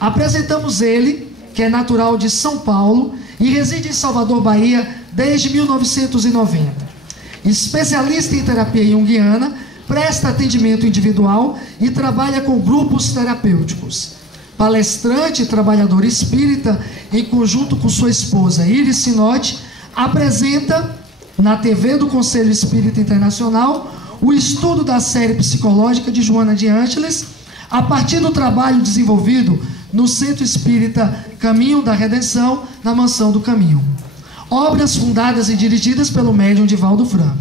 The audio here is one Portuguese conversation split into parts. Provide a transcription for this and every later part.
Apresentamos ele, que é natural de São Paulo e reside em Salvador, Bahia, desde 1990. Especialista em terapia junguiana, presta atendimento individual e trabalha com grupos terapêuticos. Palestrante e trabalhador espírita, em conjunto com sua esposa Iris Sinotti, apresenta na TV do Conselho Espírita Internacional o estudo da série psicológica de Joana de Ângeles, a partir do trabalho desenvolvido no Centro Espírita Caminho da Redenção, na Mansão do Caminho. Obras fundadas e dirigidas pelo médium Divaldo Franco.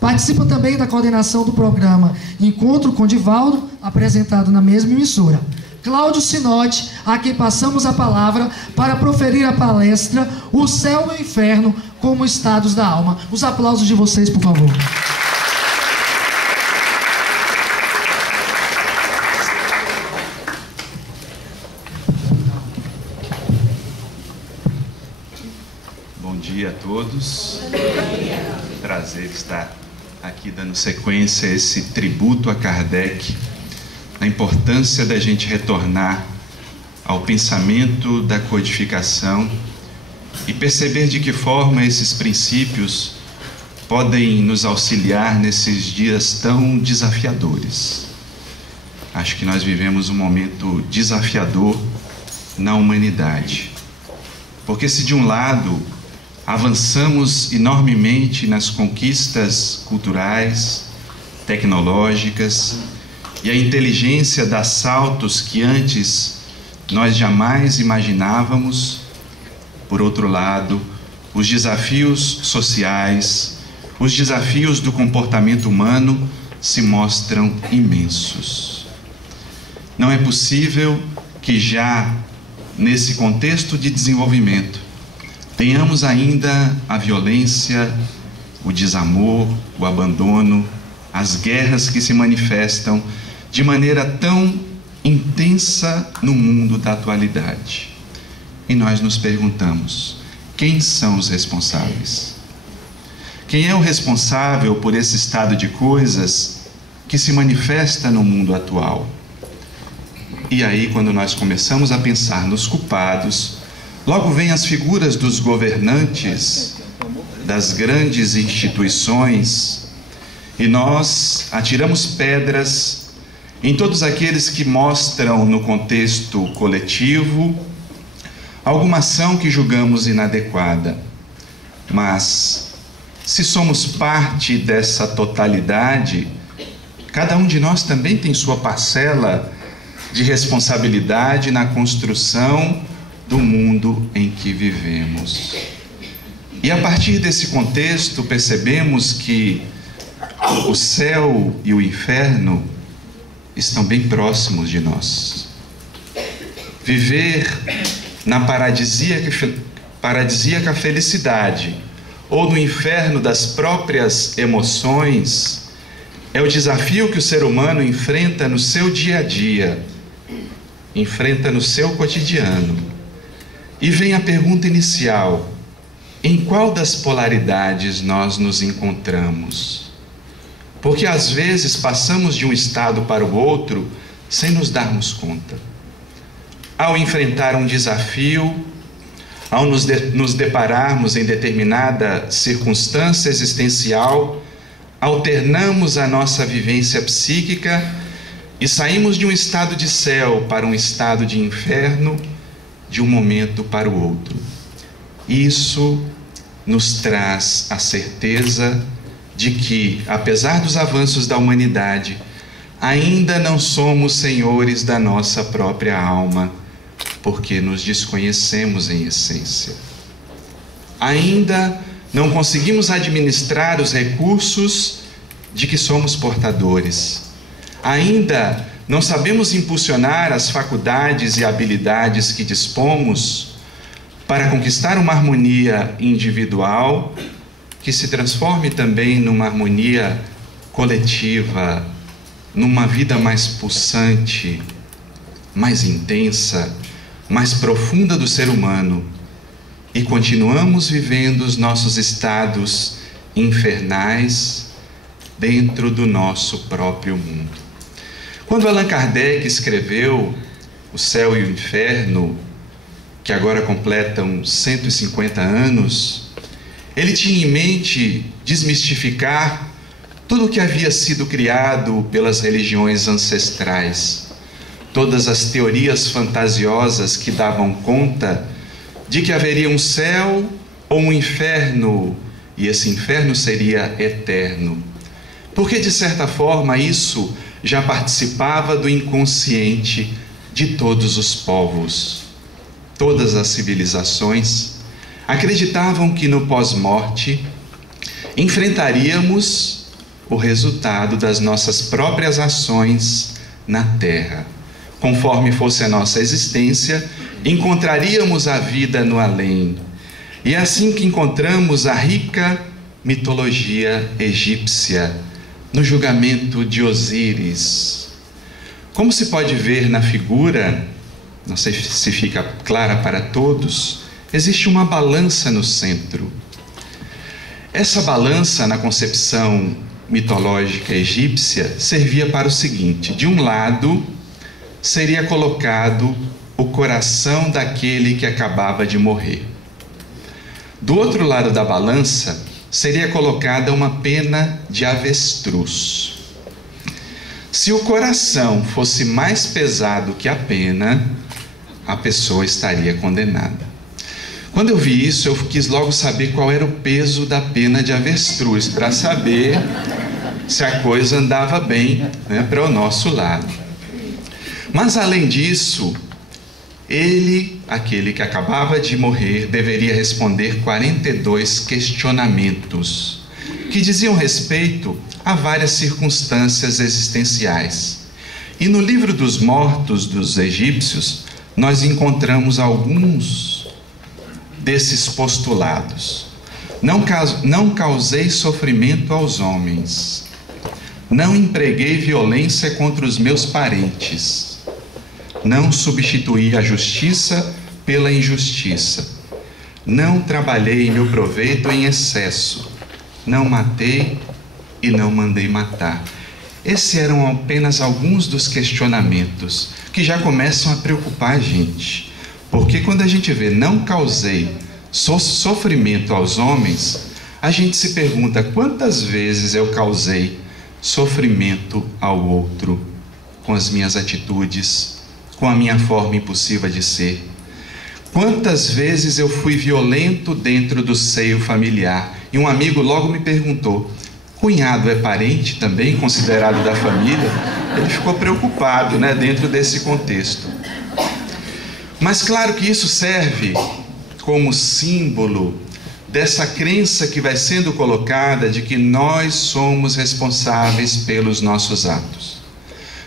Participa também da coordenação do programa Encontro com Divaldo, apresentado na mesma emissora. Cláudio Sinotti, a quem passamos a palavra para proferir a palestra O Céu e o Inferno como Estados da Alma. Os aplausos de vocês, por favor. Bom dia a todos. Prazer estar aqui dando sequência a esse tributo a Kardec, a importância da gente retornar ao pensamento da codificação e perceber de que forma esses princípios podem nos auxiliar nesses dias tão desafiadores. Acho que nós vivemos um momento desafiador na humanidade, porque se de um lado avançamos enormemente nas conquistas culturais, tecnológicas, e a inteligência dá saltos que antes nós jamais imaginávamos. Por outro lado, os desafios sociais, os desafios do comportamento humano se mostram imensos. Não é possível que já nesse contexto de desenvolvimento tenhamos ainda a violência, o desamor, o abandono, as guerras que se manifestam de maneira tão intensa no mundo da atualidade. E nós nos perguntamos, quem são os responsáveis? Quem é o responsável por esse estado de coisas que se manifesta no mundo atual? E aí, quando nós começamos a pensar nos culpados, logo vêm as figuras dos governantes, das grandes instituições, e nós atiramos pedras em todos aqueles que mostram no contexto coletivo alguma ação que julgamos inadequada. Mas, se somos parte dessa totalidade, cada um de nós também tem sua parcela de responsabilidade na construção do mundo em que vivemos. E a partir desse contexto percebemos que o céu e o inferno estão bem próximos de nós. Viver na paradisíaca felicidade ou no inferno das próprias emoções é o desafio que o ser humano enfrenta no seu dia a dia, enfrenta no seu cotidiano. E vem a pergunta inicial: em qual das polaridades nós nos encontramos? Porque às vezes passamos de um estado para o outro sem nos darmos conta. Ao enfrentar um desafio, ao nos depararmos em determinada circunstância existencial, alternamos a nossa vivência psíquica e saímos de um estado de céu para um estado de inferno, de um momento para o outro. Isso nos traz a certeza de que, apesar dos avanços da humanidade, ainda não somos senhores da nossa própria alma, porque nos desconhecemos em essência. Ainda não conseguimos administrar os recursos de que somos portadores. Ainda não sabemos impulsionar as faculdades e habilidades que dispomos para conquistar uma harmonia individual que se transforme também numa harmonia coletiva, numa vida mais pulsante, mais intensa, mais profunda do ser humano. E continuamos vivendo os nossos estados infernais dentro do nosso próprio mundo. Quando Allan Kardec escreveu o céu e o inferno, que agora completam 150 anos, ele tinha em mente desmistificar tudo o que havia sido criado pelas religiões ancestrais, todas as teorias fantasiosas que davam conta de que haveria um céu ou um inferno, e esse inferno seria eterno. Porque, de certa forma, isso já participava do inconsciente de todos os povos. Todas as civilizações acreditavam que no pós-morte enfrentaríamos o resultado das nossas próprias ações na Terra. Conforme fosse a nossa existência, encontraríamos a vida no além. E é assim que encontramos a rica mitologia egípcia no julgamento de Osíris. Como se pode ver na figura, não sei se fica clara para todos, existe uma balança no centro. Essa balança, na concepção mitológica egípcia, servia para o seguinte: de um lado seria colocado o coração daquele que acabava de morrer. Do outro lado da balança seria colocada uma pena de avestruz. Se o coração fosse mais pesado que a pena, a pessoa estaria condenada. Quando eu vi isso, eu quis logo saber qual era o peso da pena de avestruz, para saber se a coisa andava bem, né, para o nosso lado. Mas além disso, ele, aquele que acabava de morrer, deveria responder 42 questionamentos que diziam respeito a várias circunstâncias existenciais. E no livro dos mortos dos egípcios, nós encontramos alguns desses postulados. Não causei sofrimento aos homens. Não empreguei violência contra os meus parentes. Não substituí a justiça pela injustiça. Não trabalhei meu proveito em excesso. Não matei e não mandei matar. Esses eram apenas alguns dos questionamentos que já começam a preocupar a gente. Porque quando a gente vê não causei sofrimento aos homens, a gente se pergunta quantas vezes eu causei sofrimento ao outro com as minhas atitudes, com a minha forma impulsiva de ser. Quantas vezes eu fui violento dentro do seio familiar? E um amigo logo me perguntou: cunhado é parente também, considerado da família? Ele ficou preocupado, né, dentro desse contexto. Mas claro que isso serve como símbolo dessa crença que vai sendo colocada de que nós somos responsáveis pelos nossos atos.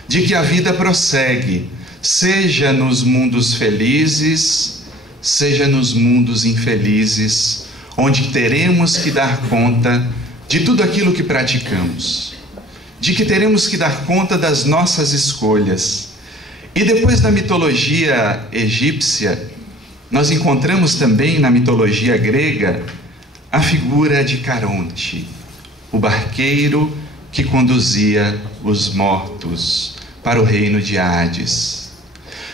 De que a vida prossegue, seja nos mundos felizes, seja nos mundos infelizes, onde teremos que dar conta de tudo aquilo que praticamos, de que teremos que dar conta das nossas escolhas. E depois da mitologia egípcia, nós encontramos também na mitologia grega a figura de Caronte, o barqueiro que conduzia os mortos para o reino de Hades.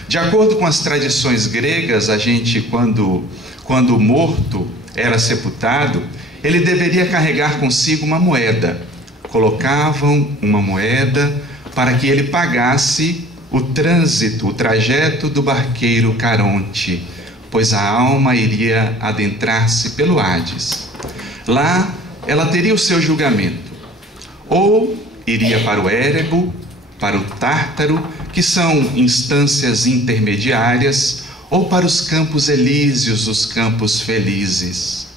De acordo com as tradições gregas, a gente, quando o morto era sepultado, ele deveria carregar consigo uma moeda. Colocavam uma moeda para que ele pagasse o trânsito, o trajeto do barqueiro Caronte, pois a alma iria adentrar-se pelo Hades. Lá ela teria o seu julgamento. Ou iria para o Érebo, para o Tártaro, que são instâncias intermediárias, ou para os campos elíseos, os campos felizes.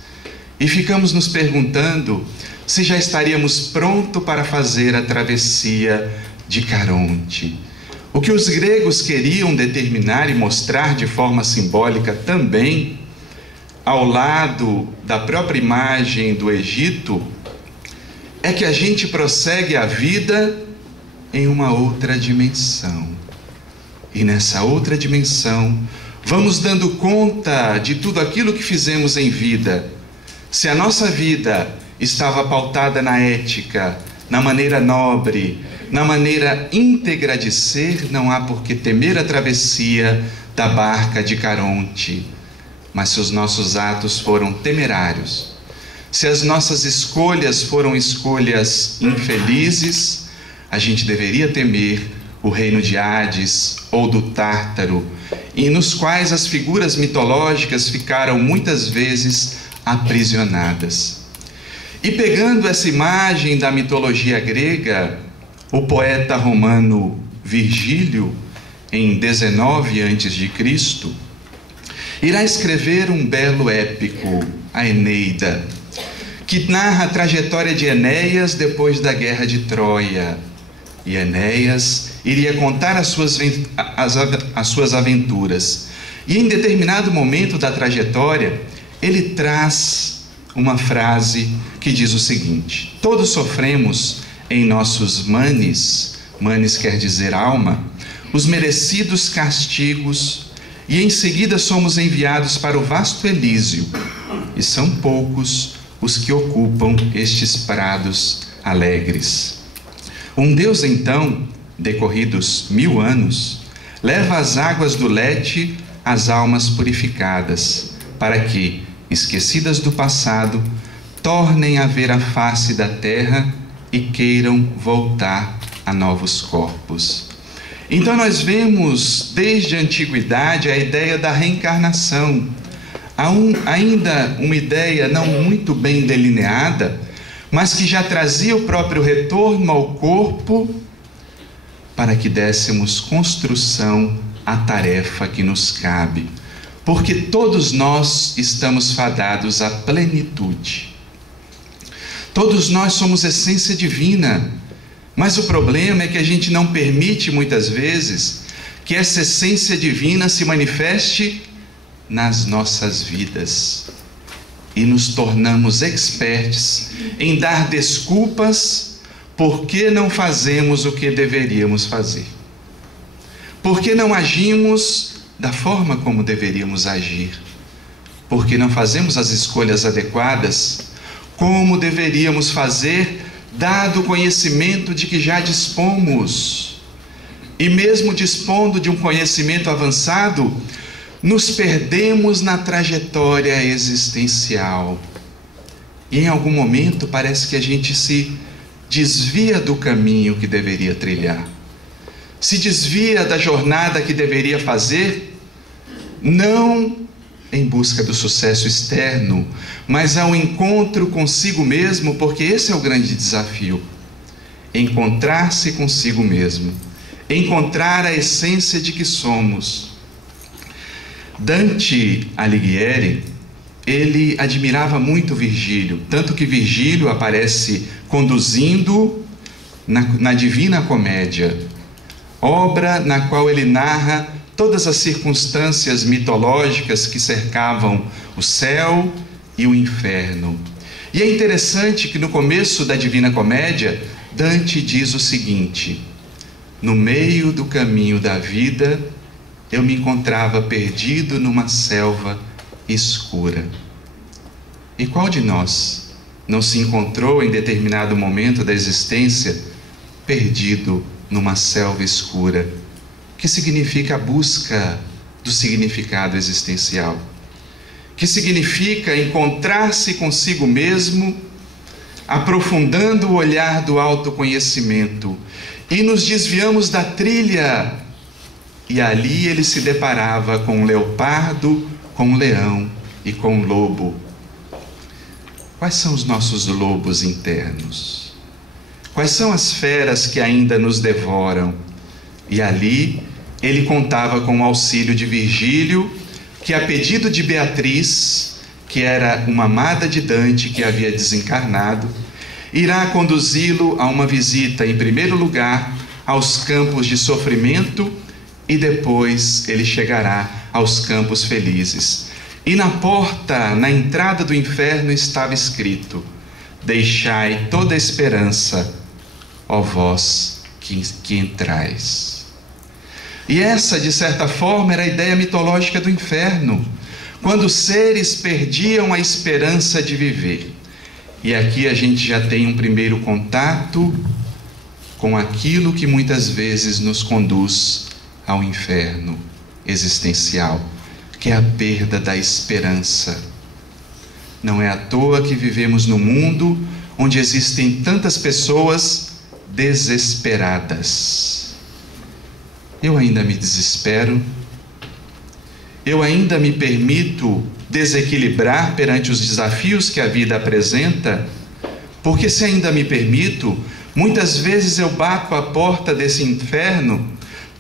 E ficamos nos perguntando se já estaríamos prontos para fazer a travessia de Caronte. O que os gregos queriam determinar e mostrar de forma simbólica também, ao lado da própria imagem do Egito, é que a gente prossegue a vida em uma outra dimensão. E nessa outra dimensão, vamos dando conta de tudo aquilo que fizemos em vida. Se a nossa vida estava pautada na ética, na maneira nobre, na maneira íntegra de ser, não há por que temer a travessia da barca de Caronte. Mas se os nossos atos foram temerários, se as nossas escolhas foram escolhas infelizes, a gente deveria temer o reino de Hades ou do Tártaro, e nos quais as figuras mitológicas ficaram muitas vezes aprisionadas. E pegando essa imagem da mitologia grega, o poeta romano Virgílio, em 19 a.C., irá escrever um belo épico, a Eneida, que narra a trajetória de Enéas depois da guerra de Troia. E Enéas iria contar as suas aventuras. E em determinado momento da trajetória, ele traz uma frase que diz o seguinte: todos sofremos em nossos manes, manes quer dizer alma, os merecidos castigos, e em seguida somos enviados para o vasto Elísio, e são poucos os que ocupam estes prados alegres. Um Deus, então, decorridos 1000 anos, leva às águas do Lete as almas purificadas, para que, esquecidas do passado, tornem a ver a face da terra e queiram voltar a novos corpos. Então nós vemos desde a antiguidade a ideia da reencarnação. Há ainda uma ideia não muito bem delineada, mas que já trazia o próprio retorno ao corpo para que dessemos construção à tarefa que nos cabe. Porque todos nós estamos fadados à plenitude. Todos nós somos essência divina, mas o problema é que a gente não permite muitas vezes que essa essência divina se manifeste nas nossas vidas. E nos tornamos experts em dar desculpas porque não fazemos o que deveríamos fazer. Porque não agimos da forma como deveríamos agir. Porque não fazemos as escolhas adequadas como deveríamos fazer, dado o conhecimento de que já dispomos. E mesmo dispondo de um conhecimento avançado, nos perdemos na trajetória existencial. E em algum momento parece que a gente se desvia do caminho que deveria trilhar. Se desvia da jornada que deveria fazer, não em busca do sucesso externo, mas ao encontro consigo mesmo, porque esse é o grande desafio. Encontrar-se consigo mesmo. Encontrar a essência de que somos. Dante Alighieri, ele admirava muito Virgílio, tanto que Virgílio aparece conduzindo na Divina Comédia, obra na qual ele narra todas as circunstâncias mitológicas que cercavam o céu e o inferno. E é interessante que no começo da Divina Comédia, Dante diz o seguinte: no meio do caminho da vida, eu me encontrava perdido numa selva escura. E qual de nós não se encontrou em determinado momento da existência perdido numa selva escura, que significa a busca do significado existencial, que significa encontrar-se consigo mesmo, aprofundando o olhar do autoconhecimento, e nos desviamos da trilha, e ali ele se deparava com um leopardo, com um leão e com um lobo. Quais são os nossos lobos internos? Quais são as feras que ainda nos devoram? E ali ele contava com o auxílio de Virgílio, que a pedido de Beatriz, que era uma amada de Dante que havia desencarnado, irá conduzi-lo a uma visita, em primeiro lugar, aos campos de sofrimento, e depois ele chegará aos campos felizes. E na porta, na entrada do inferno, estava escrito: deixai toda a esperança, ó vós que entrais. E essa, de certa forma, era a ideia mitológica do inferno, quando os seres perdiam a esperança de viver. E aqui a gente já tem um primeiro contato com aquilo que muitas vezes nos conduz ao inferno existencial, que é a perda da esperança. Não é à toa que vivemos num mundo onde existem tantas pessoas desesperadas. Eu ainda me desespero, eu ainda me permito desequilibrar perante os desafios que a vida apresenta, porque se ainda me permito, muitas vezes eu bato a porta desse inferno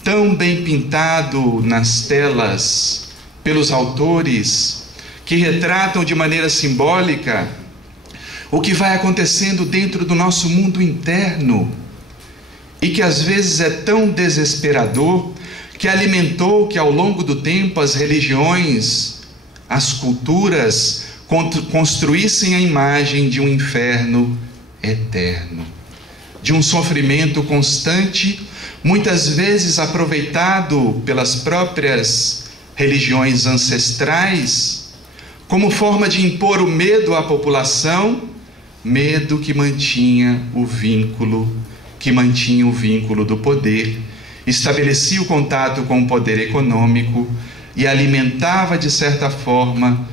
tão bem pintado nas telas pelos autores que retratam de maneira simbólica o que vai acontecendo dentro do nosso mundo interno e que às vezes é tão desesperador que alimentou que ao longo do tempo as religiões, as culturas construíssem a imagem de um inferno eterno, de um sofrimento constante, muitas vezes aproveitado pelas próprias religiões ancestrais como forma de impor o medo à população, medo que mantinha o vínculo do poder, estabelecia o contato com o poder econômico e alimentava, de certa forma,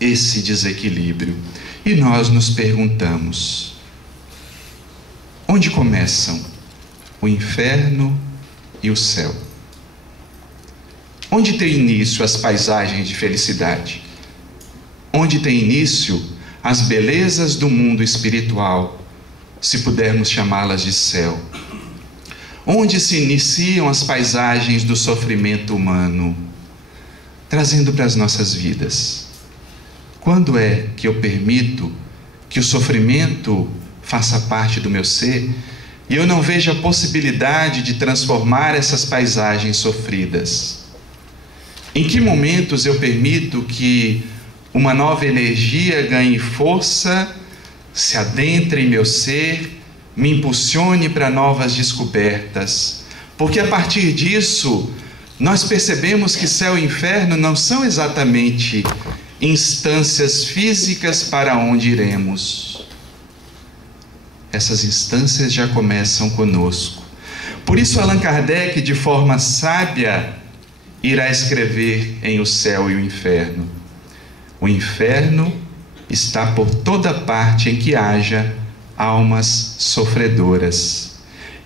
esse desequilíbrio. E nós nos perguntamos: onde começam o inferno e o céu? Onde tem início as paisagens de felicidade? Onde tem início as belezas do mundo espiritual, se pudermos chamá-las de céu? Onde se iniciam as paisagens do sofrimento humano, trazendo para as nossas vidas? Quando é que eu permito que o sofrimento faça parte do meu ser e eu não vejo a possibilidade de transformar essas paisagens sofridas? Em que momentos eu permito que uma nova energia ganhe força, se adentre em meu ser, me impulsione para novas descobertas? Porque a partir disso, nós percebemos que céu e inferno não são exatamente instâncias físicas para onde iremos. Essas instâncias já começam conosco. Por isso Allan Kardec, de forma sábia, irá escrever em O Céu e o Inferno: o inferno está por toda parte em que haja almas sofredoras,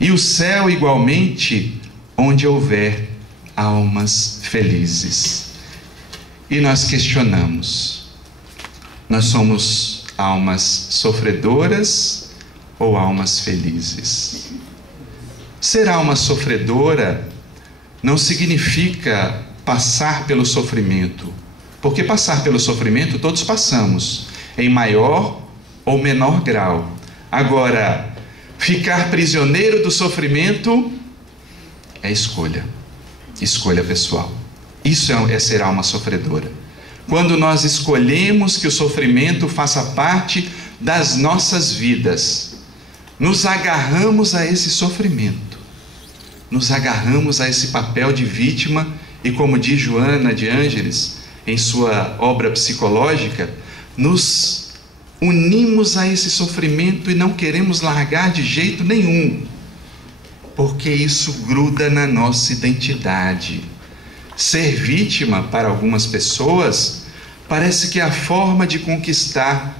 e o céu igualmente onde houver almas felizes. E nós questionamos: nós somos almas sofredoras ou almas felizes? Ser alma sofredora não significa passar pelo sofrimento, porque passar pelo sofrimento todos passamos, em maior ou menor grau. Agora, ficar prisioneiro do sofrimento é escolha pessoal. Isso é ser alma sofredora. Quando nós escolhemos que o sofrimento faça parte das nossas vidas, nos agarramos a esse sofrimento, nos agarramos a esse papel de vítima e, como diz Joana de Ângeles em sua obra psicológica, nos unimos a esse sofrimento e não queremos largar de jeito nenhum, porque isso gruda na nossa identidade. Ser vítima, para algumas pessoas, parece que é a forma de conquistar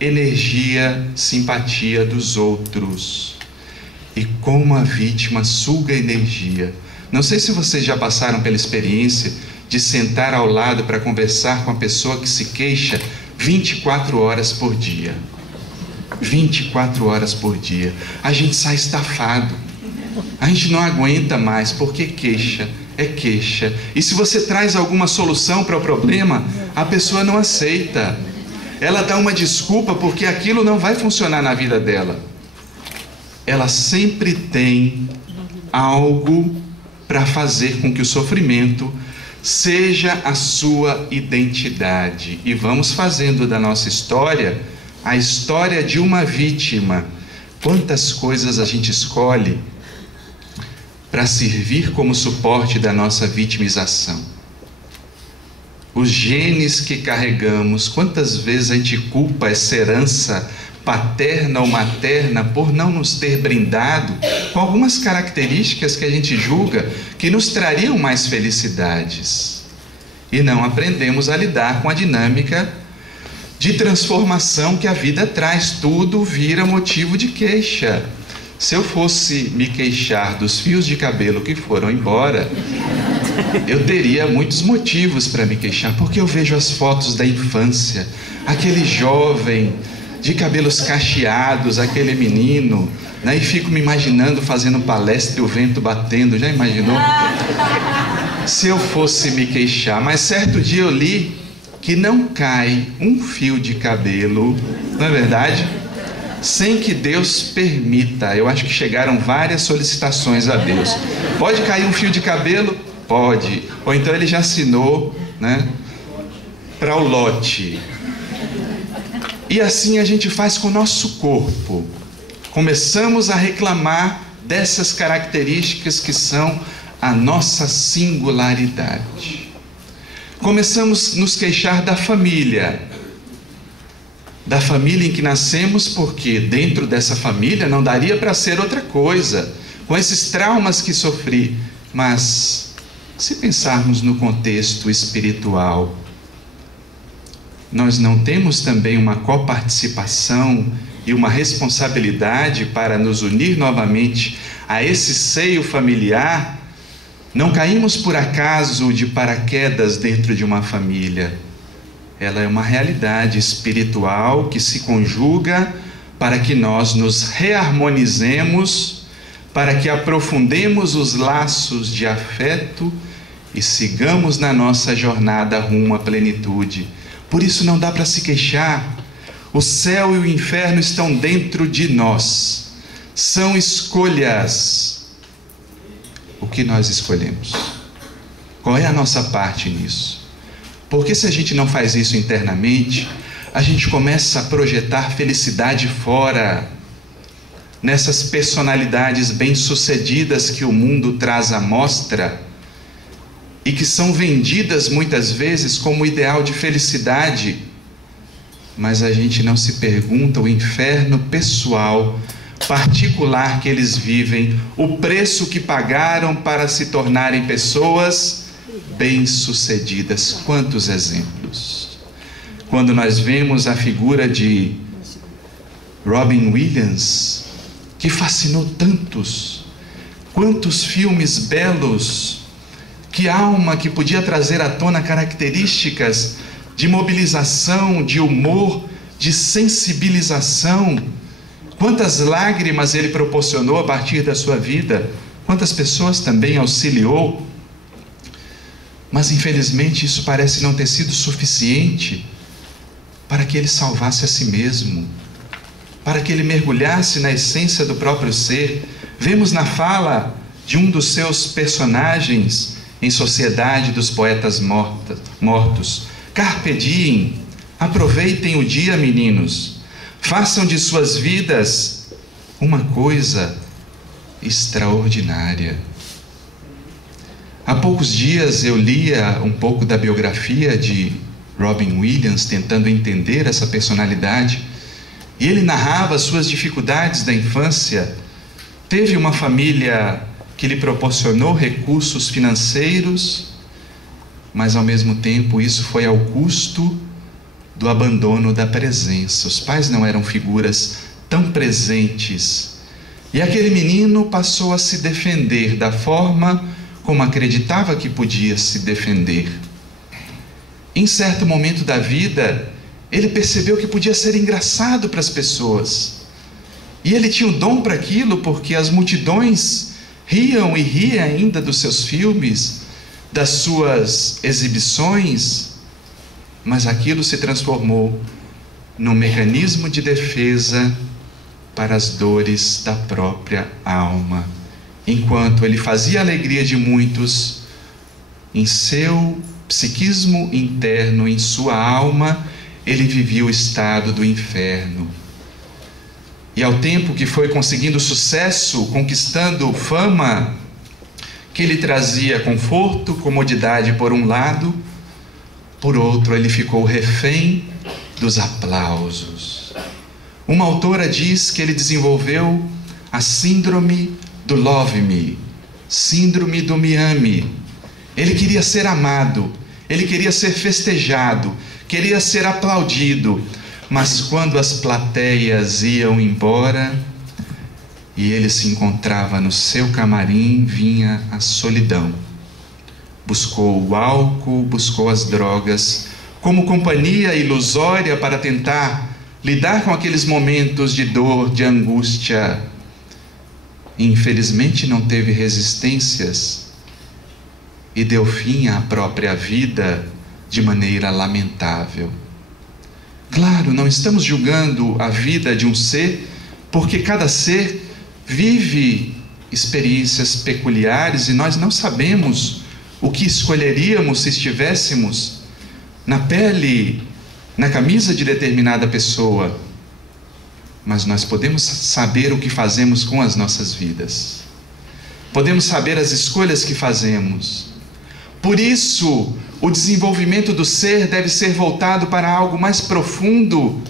energia, simpatia dos outros. E como a vítima suga energia. Não sei se vocês já passaram pela experiência de sentar ao lado para conversar com a pessoa que se queixa 24 horas por dia. 24 horas por dia. A gente sai estafado. A gente não aguenta mais, porque queixa é queixa. E se você traz alguma solução para o problema, a pessoa não aceita. Ela dá uma desculpa porque aquilo não vai funcionar na vida dela. Ela sempre tem algo para fazer com que o sofrimento seja a sua identidade. E vamos fazendo da nossa história a história de uma vítima. Quantas coisas a gente escolhe para servir como suporte da nossa vitimização. os genes que carregamos. Quantas vezes a gente culpa essa herança paterna ou materna por não nos ter brindado com algumas características que a gente julga que nos trariam mais felicidades. E não aprendemos a lidar com a dinâmica de transformação que a vida traz. Tudo vira motivo de queixa. Se eu fosse me queixar dos fios de cabelo que foram embora, eu teria muitos motivos para me queixar, porque eu vejo as fotos da infância, aquele jovem de cabelos cacheados, aquele menino, né? E fico me imaginando fazendo palestra e o vento batendo. Já imaginou? Se eu fosse me queixar. Mas certo dia eu li que não cai um fio de cabelo, não é verdade? Sem que Deus permita. Eu acho que chegaram várias solicitações a Deus. Pode cair um fio de cabelo? Pode. Ou então ele já assinou, né, para o lote. E assim a gente faz com o nosso corpo. Começamos a reclamar dessas características que são a nossa singularidade. Começamos a nos queixar da família em que nascemos, porque dentro dessa família não daria para ser outra coisa, com esses traumas que sofri. Mas se pensarmos no contexto espiritual, nós não temos também uma coparticipação e uma responsabilidade para nos unir novamente a esse seio familiar? Não caímos por acaso de paraquedas dentro de uma família. Ela é uma realidade espiritual que se conjuga para que nós nos reharmonizemos, para que aprofundemos os laços de afeto e sigamos na nossa jornada rumo à plenitude. Por isso não dá para se queixar. O céu e o inferno estão dentro de nós. São escolhas. O que nós escolhemos? Qual é a nossa parte nisso? Porque se a gente não faz isso internamente, a gente começa a projetar felicidade fora, nessas personalidades bem-sucedidas que o mundo traz à mostra e que são vendidas muitas vezes como ideal de felicidade. Mas a gente não se pergunta o inferno pessoal, particular que eles vivem, o preço que pagaram para se tornarem pessoas bem-sucedidas. Quantos exemplos! Quando nós vemos a figura de Robin Williams, que fascinou tantos, quantos filmes belos, que alma que podia trazer à tona características de mobilização, de humor, de sensibilização. Quantas lágrimas ele proporcionou a partir da sua vida, quantas pessoas também auxiliou. Mas infelizmente isso parece não ter sido suficiente para que ele salvasse a si mesmo, para que ele mergulhasse na essência do próprio ser. Vemos na fala de um dos seus personagens em Sociedade dos Poetas Mortos: Carpe diem, aproveitem o dia, meninos, façam de suas vidas uma coisa extraordinária. Há poucos dias eu lia um pouco da biografia de Robin Williams, tentando entender essa personalidade, e ele narrava suas dificuldades da infância. Teve uma família que lhe proporcionou recursos financeiros, mas ao mesmo tempo isso foi ao custo do abandono da presença. Os pais não eram figuras tão presentes, e aquele menino passou a se defender da forma como acreditava que podia se defender. Em certo momento da vida, ele percebeu que podia ser engraçado para as pessoas, e ele tinha o dom para aquilo, porque as multidões riam e riam ainda dos seus filmes, das suas exibições, mas aquilo se transformou num mecanismo de defesa para as dores da própria alma. Enquanto ele fazia a alegria de muitos, em seu psiquismo interno, em sua alma, ele vivia o estado do inferno. E ao tempo que foi conseguindo sucesso, conquistando fama, que lhe trazia conforto, comodidade por um lado, Por outro, ele ficou refém dos aplausos. Uma autora diz que ele desenvolveu a síndrome do love me, síndrome do me ame. Ele queria ser amado, ele queria ser festejado, queria ser aplaudido, mas quando as plateias iam embora e ele se encontrava no seu camarim, vinha a solidão. Buscou o álcool, buscou as drogas, como companhia ilusória para tentar lidar com aqueles momentos de dor, de angústia. Infelizmente não teve resistências e deu fim à própria vida de maneira lamentável. Claro, não estamos julgando a vida de um ser, porque cada ser vive experiências peculiares e nós não sabemos o que escolheríamos se estivéssemos na pele, na camisa de determinada pessoa. Mas nós podemos saber o que fazemos com as nossas vidas. Podemos saber as escolhas que fazemos. Por isso, o desenvolvimento do ser deve ser voltado para algo mais profundo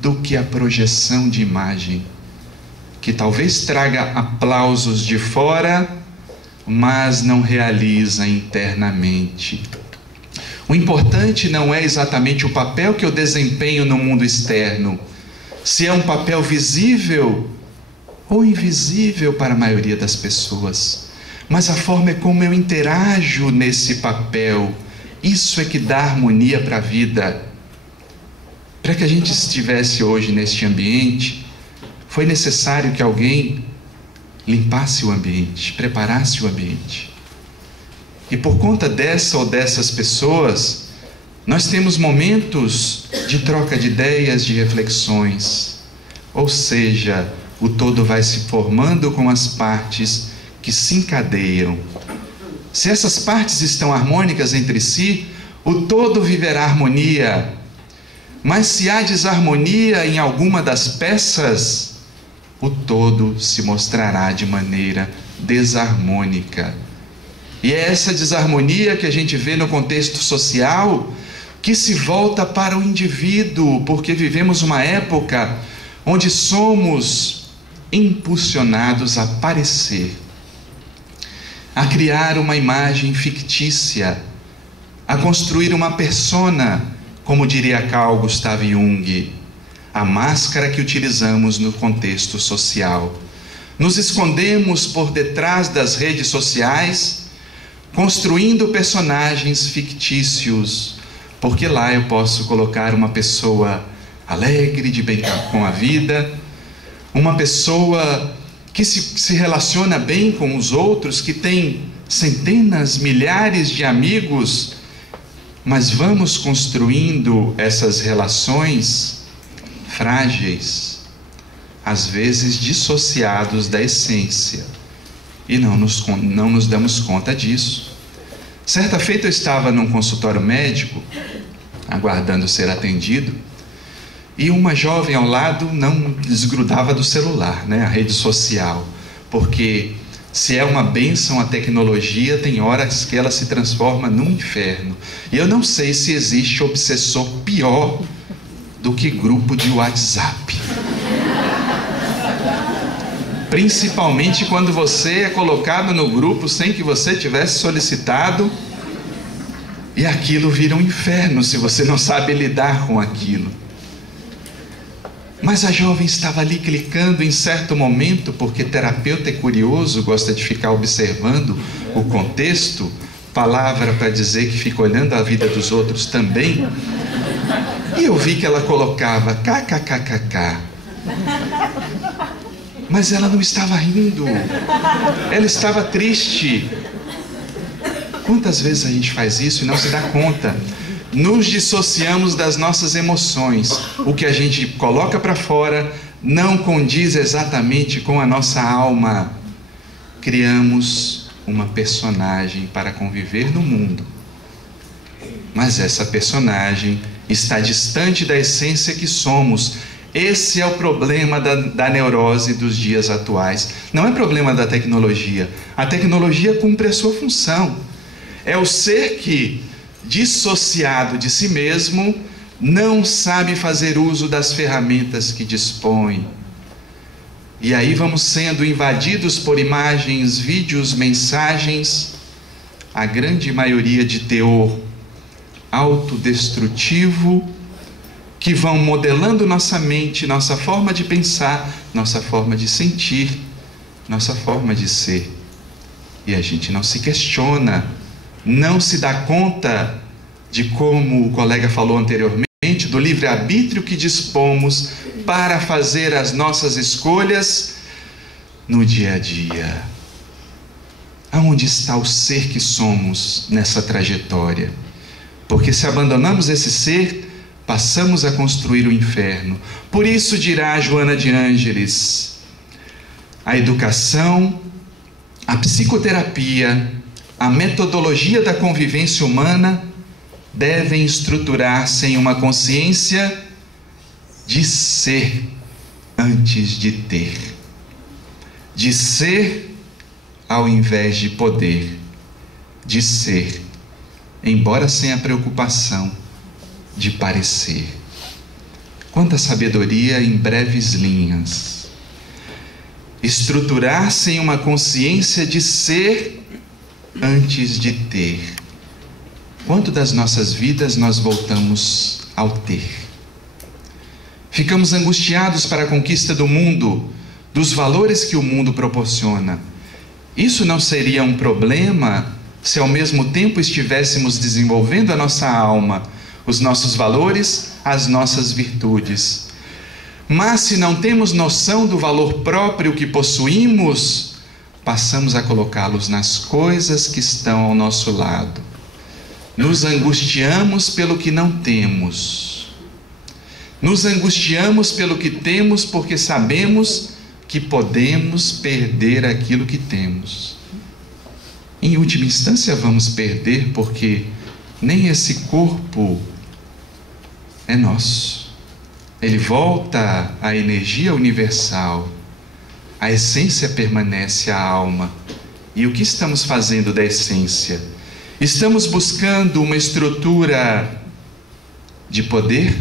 do que a projeção de imagem, que talvez traga aplausos de fora, mas não realiza internamente. O importante não é exatamente o papel que eu desempenho no mundo externo, se é um papel visível ou invisível para a maioria das pessoas, mas a forma é como eu interajo nesse papel. Isso é que dá harmonia para a vida. Para que a gente estivesse hoje neste ambiente, foi necessário que alguém limpasse o ambiente, preparasse o ambiente. E por conta dessa ou dessas pessoas, nós temos momentos de troca de ideias, de reflexões. Ou seja, o todo vai se formando com as partes que se encadeiam. Se essas partes estão harmônicas entre si, o todo viverá harmonia. Mas se há desarmonia em alguma das peças, o todo se mostrará de maneira desarmônica. E é essa desarmonia que a gente vê no contexto social, que se volta para o indivíduo, porque vivemos uma época onde somos impulsionados a parecer, a criar uma imagem fictícia, a construir uma persona, como diria Carl Gustav Jung, a máscara que utilizamos no contexto social. Nos escondemos por detrás das redes sociais, construindo personagens fictícios, porque lá eu posso colocar uma pessoa alegre, de bem com a vida, uma pessoa que se relaciona bem com os outros, que tem centenas, milhares de amigos, mas vamos construindo essas relações frágeis, às vezes dissociados da essência, e não nos damos conta disso. Certa feita eu estava num consultório médico, aguardando ser atendido, e uma jovem ao lado não desgrudava do celular, a rede social, porque se é uma bênção a tecnologia, tem horas que ela se transforma num inferno. E eu não sei se existe obsessor pior do que grupo de WhatsApp. Principalmente quando você é colocado no grupo sem que você tivesse solicitado, e aquilo vira um inferno se você não sabe lidar com aquilo. Mas a jovem estava ali clicando em certo momento, porque terapeuta é curioso, gosta de ficar observando o contexto, palavra para dizer que fica olhando a vida dos outros também. E eu vi que ela colocava kkkk. Mas ela não estava rindo, ela estava triste. Quantas vezes a gente faz isso e não se dá conta? Nos dissociamos das nossas emoções. O que a gente coloca para fora não condiz exatamente com a nossa alma. Criamos uma personagem para conviver no mundo, mas essa personagem está distante da essência que somos. Esse é o problema da neurose dos dias atuais. Não é problema da tecnologia. A tecnologia cumpre a sua função. É o ser que, dissociado de si mesmo, não sabe fazer uso das ferramentas que dispõe. E aí vamos sendo invadidos por imagens, vídeos, mensagens, a grande maioria de teor autodestrutivo, que vão modelando nossa mente, nossa forma de pensar, nossa forma de sentir, nossa forma de ser. E a gente não se questiona, não se dá conta de, como o colega falou anteriormente, do livre-arbítrio que dispomos para fazer as nossas escolhas no dia a dia. Aonde está o ser que somos nessa trajetória? Porque se abandonamos esse ser, passamos a construir o inferno. Por isso dirá Joana de Ângeles: a educação, a psicoterapia, a metodologia da convivência humana devem estruturar-se em uma consciência de ser antes de ter. De ser ao invés de poder. De ser, embora sem a preocupação de parecer. Quanta sabedoria em breves linhas. Estruturar-se em uma consciência de ser antes de ter. Quanto das nossas vidas nós voltamos ao ter? Ficamos angustiados para a conquista do mundo, dos valores que o mundo proporciona. Isso não seria um problema se ao mesmo tempo estivéssemos desenvolvendo a nossa alma, os nossos valores, as nossas virtudes. Mas se não temos noção do valor próprio que possuímos, passamos a colocá-los nas coisas que estão ao nosso lado. Nos angustiamos pelo que não temos. Nos angustiamos pelo que temos porque sabemos que podemos perder aquilo que temos. Em última instância, vamos perder porque nem esse corpo é nosso. Ele volta à energia universal. A essência permanece, a alma. E o que estamos fazendo da essência? Estamos buscando uma estrutura de poder?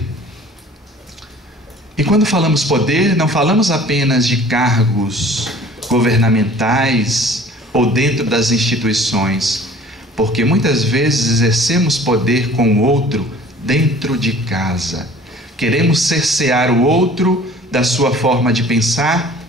E quando falamos poder, não falamos apenas de cargos governamentais ou dentro das instituições, porque muitas vezes exercemos poder com o outro dentro de casa. Queremos cercear o outro da sua forma de pensar,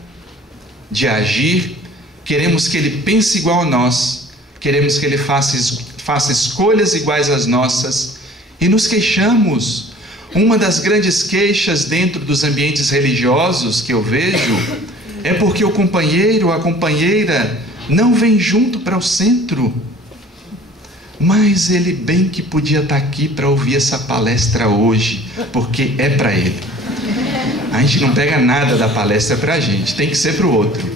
de agir. Queremos que ele pense igual a nós. Queremos que ele faça escolhas iguais às nossas. E nos queixamos. Uma das grandes queixas dentro dos ambientes religiosos que eu vejo é porque o companheiro ou a companheira não vem junto para o centro. Mas ele bem que podia estar aqui para ouvir essa palestra hoje, porque é para ele. A gente não pega nada da palestra para a gente, tem que ser para o outro.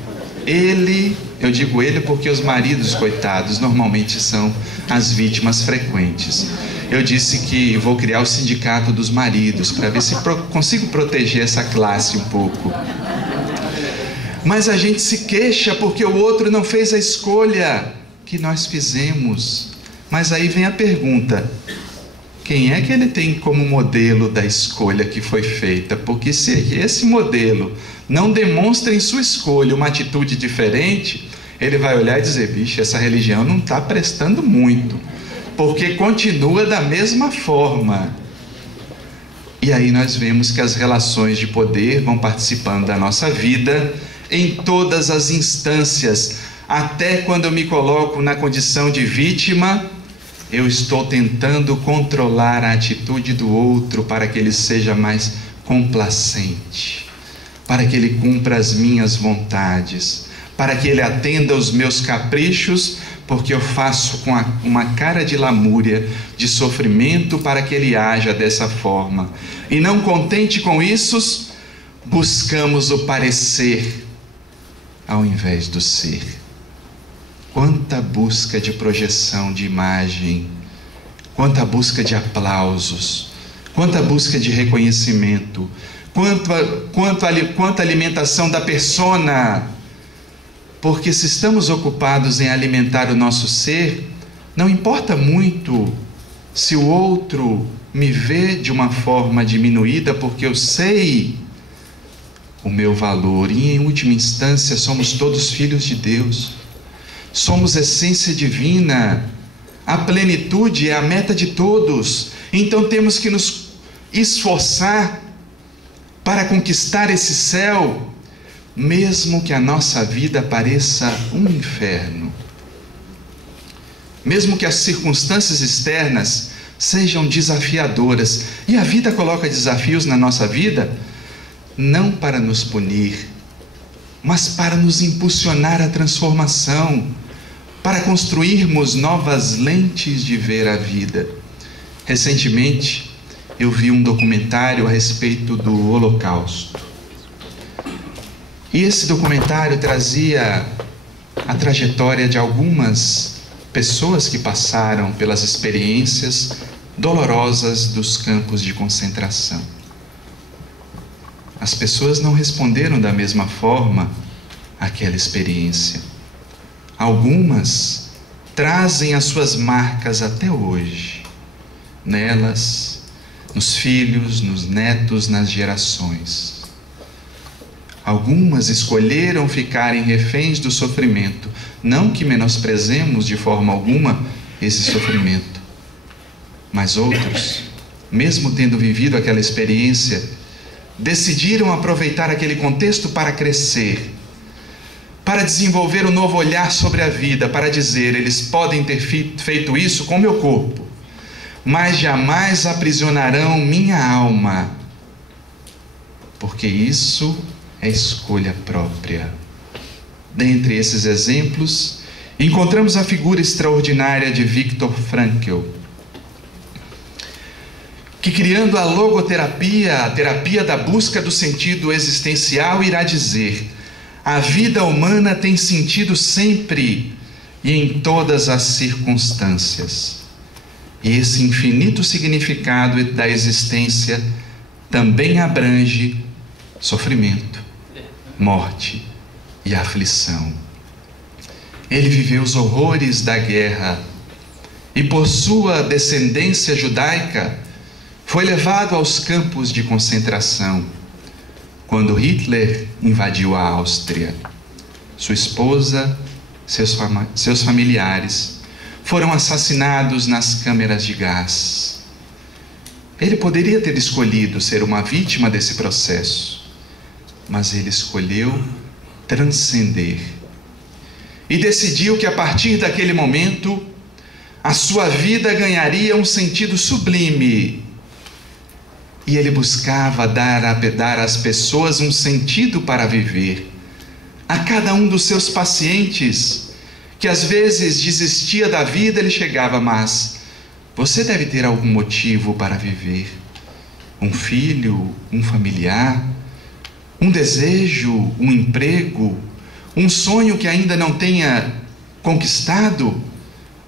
Ele, eu digo ele porque os maridos, coitados, normalmente são as vítimas frequentes. Eu disse que vou criar o sindicato dos maridos para ver se consigo proteger essa classe um pouco. Mas a gente se queixa porque o outro não fez a escolha que nós fizemos. Mas aí vem a pergunta: quem é que ele tem como modelo da escolha que foi feita? Porque se esse modelo não demonstra em sua escolha uma atitude diferente, ele vai olhar e dizer: bicho, essa religião não está prestando muito, porque continua da mesma forma. E aí nós vemos que as relações de poder vão participando da nossa vida em todas as instâncias. Até quando eu me coloco na condição de vítima, eu estou tentando controlar a atitude do outro para que ele seja mais complacente, para que ele cumpra as minhas vontades, para que ele atenda aos meus caprichos, porque eu faço com uma cara de lamúria, de sofrimento, para que ele haja dessa forma. E não contente com isso, buscamos o parecer ao invés do ser. Quanta busca de projeção de imagem, quanta busca de aplausos, quanta busca de reconhecimento, quanta alimentação da persona. Porque se estamos ocupados em alimentar o nosso ser, não importa muito se o outro me vê de uma forma diminuída, porque eu sei o meu valor. E em última instância, somos todos filhos de Deus. Somos essência divina. A plenitude é a meta de todos. Então temos que nos esforçar para conquistar esse céu, mesmo que a nossa vida pareça um inferno. Mesmo que as circunstâncias externas sejam desafiadoras. E a vida coloca desafios na nossa vida, não para nos punir, mas para nos impulsionar à transformação, para construirmos novas lentes de ver a vida. Recentemente, eu vi um documentário a respeito do Holocausto. E esse documentário trazia a trajetória de algumas pessoas que passaram pelas experiências dolorosas dos campos de concentração. As pessoas não responderam da mesma forma àquela experiência. Algumas trazem as suas marcas até hoje, nelas, nos filhos, nos netos, nas gerações. Algumas escolheram ficarem reféns do sofrimento. Não que menosprezemos de forma alguma esse sofrimento, mas outros, mesmo tendo vivido aquela experiência, decidiram aproveitar aquele contexto para crescer, para desenvolver um novo olhar sobre a vida, para dizer: eles podem ter feito isso com meu corpo, mas jamais aprisionarão minha alma, porque isso é escolha própria. Dentre esses exemplos, encontramos a figura extraordinária de Viktor Frankl, que, criando a logoterapia, a terapia da busca do sentido existencial, irá dizer: a vida humana tem sentido sempre e em todas as circunstâncias. E esse infinito significado da existência também abrange sofrimento, morte e aflição. Ele viveu os horrores da guerra e, por sua descendência judaica, foi levado aos campos de concentração. Quando Hitler invadiu a Áustria, sua esposa, seus familiares foram assassinados nas câmeras de gás. Ele poderia ter escolhido ser uma vítima desse processo, mas ele escolheu transcender e decidiu que a partir daquele momento a sua vida ganharia um sentido sublime. E ele buscava dar às pessoas um sentido para viver. A cada um dos seus pacientes, que às vezes desistia da vida, ele chegava: mas você deve ter algum motivo para viver. Um filho, um familiar, um desejo, um emprego, um sonho que ainda não tenha conquistado.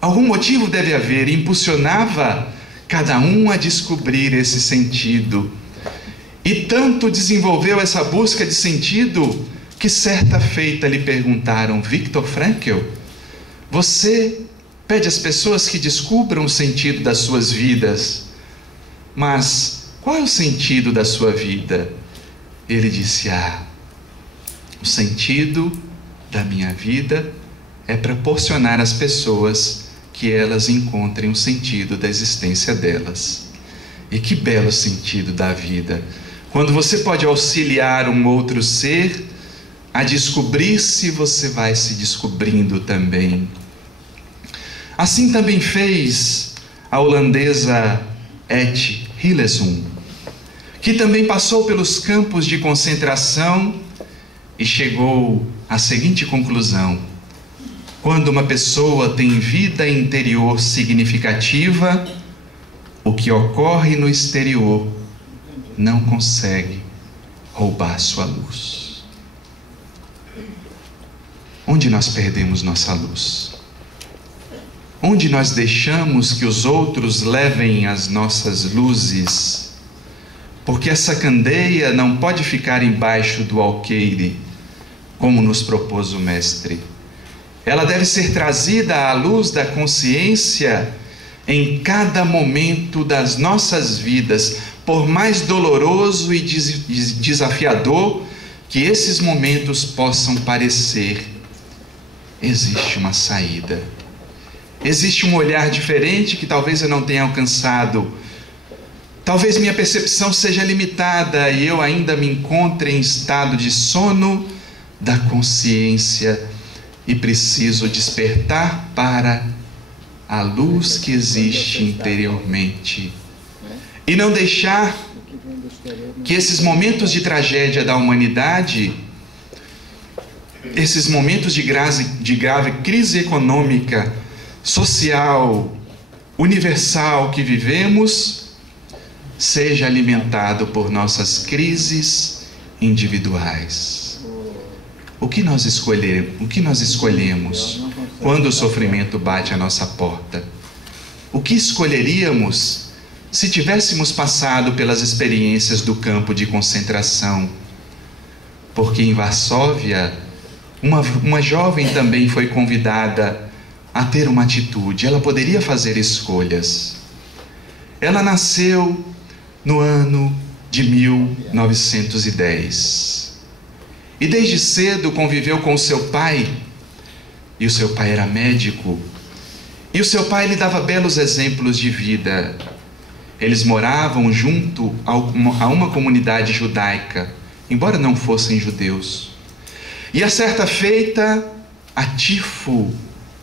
Algum motivo deve haver. E impulsionava cada um a descobrir esse sentido. E tanto desenvolveu essa busca de sentido que certa feita lhe perguntaram: Viktor Frankl, você pede às pessoas que descubram o sentido das suas vidas, mas qual é o sentido da sua vida? Ele disse: o sentido da minha vida é proporcionar às pessoas que elas encontrem o sentido da existência delas. E que belo sentido da vida, quando você pode auxiliar um outro ser a descobrir-se, você vai se descobrindo também. Assim também fez a holandesa Et Hillesum, que também passou pelos campos de concentração e chegou à seguinte conclusão: quando uma pessoa tem vida interior significativa, o que ocorre no exterior não consegue roubar sua luz. Onde nós perdemos nossa luz? Onde nós deixamos que os outros levem as nossas luzes? Porque essa candeia não pode ficar embaixo do alqueire, como nos propôs o Mestre. Ela deve ser trazida à luz da consciência em cada momento das nossas vidas, por mais doloroso e desafiador que esses momentos possam parecer, existe uma saída. Existe um olhar diferente que talvez eu não tenha alcançado. Talvez minha percepção seja limitada e eu ainda me encontre em estado de sono da consciência e preciso despertar para a luz que existe interiormente. E não deixar que esses momentos de tragédia da humanidade, esses momentos de grave crise econômica, social, universal que vivemos, seja alimentado por nossas crises individuais. O que nós escolhemos quando o sofrimento bate à nossa porta? O que escolheríamos se tivéssemos passado pelas experiências do campo de concentração? Porque em Varsóvia, uma jovem também foi convidada a ter uma atitude. Ela poderia fazer escolhas. Ela nasceu no ano de 1910. E desde cedo conviveu com o seu pai. E o seu pai era médico. E o seu pai lhe dava belos exemplos de vida. Eles moravam junto a uma comunidade judaica, embora não fossem judeus. E a certa feita, a tifo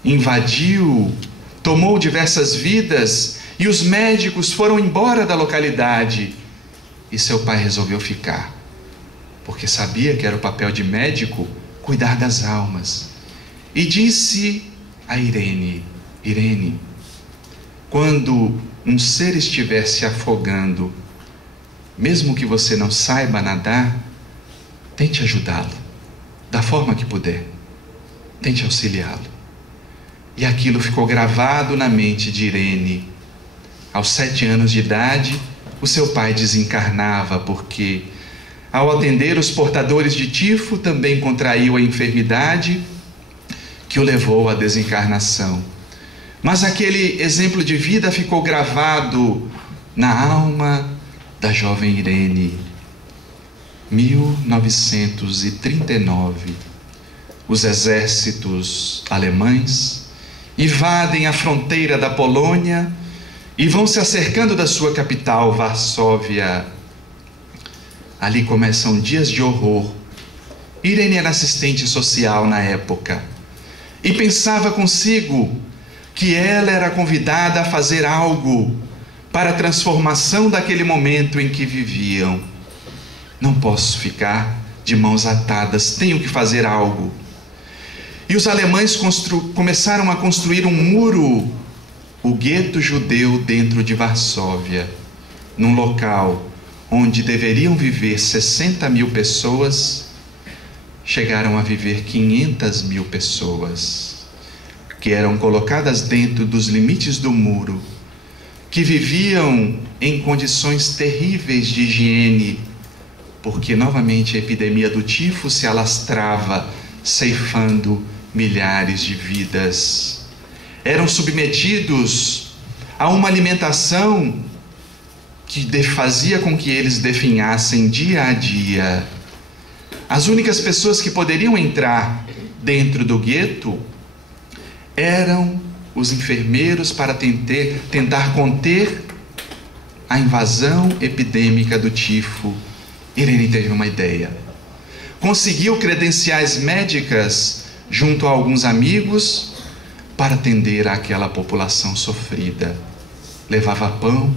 invadiu, tomou diversas vidas, e os médicos foram embora da localidade. E seu pai resolveu ficar, porque sabia que era o papel de médico cuidar das almas. E disse a Irene: Irene, quando um ser estiver se afogando, mesmo que você não saiba nadar, tente ajudá-lo, da forma que puder. Tente auxiliá-lo. E aquilo ficou gravado na mente de Irene. Aos 7 anos de idade, o seu pai desencarnava, porque, ao atender os portadores de tifo, também contraiu a enfermidade que o levou à desencarnação. Mas aquele exemplo de vida ficou gravado na alma da jovem Irene. 1939, os exércitos alemães invadem a fronteira da Polônia e vão se acercando da sua capital, Varsóvia. Ali começam dias de horror. Irene era assistente social na época e pensava consigo que ela era convidada a fazer algo para a transformação daquele momento em que viviam. Não posso ficar de mãos atadas, tenho que fazer algo. E os alemães começaram a construir um muro, o gueto judeu dentro de Varsóvia, num local onde deveriam viver 60.000 pessoas, chegaram a viver 500.000 pessoas, que eram colocadas dentro dos limites do muro, que viviam em condições terríveis de higiene, porque novamente a epidemia do tifo se alastrava, ceifando milhares de vidas. Eram submetidos a uma alimentação que fazia com que eles definhassem dia a dia. As únicas pessoas que poderiam entrar dentro do gueto eram os enfermeiros para tentar conter a invasão epidêmica do tifo. Irene teve uma ideia. Conseguiu credenciais médicas junto a alguns amigos para atender àquela população sofrida. Levava pão,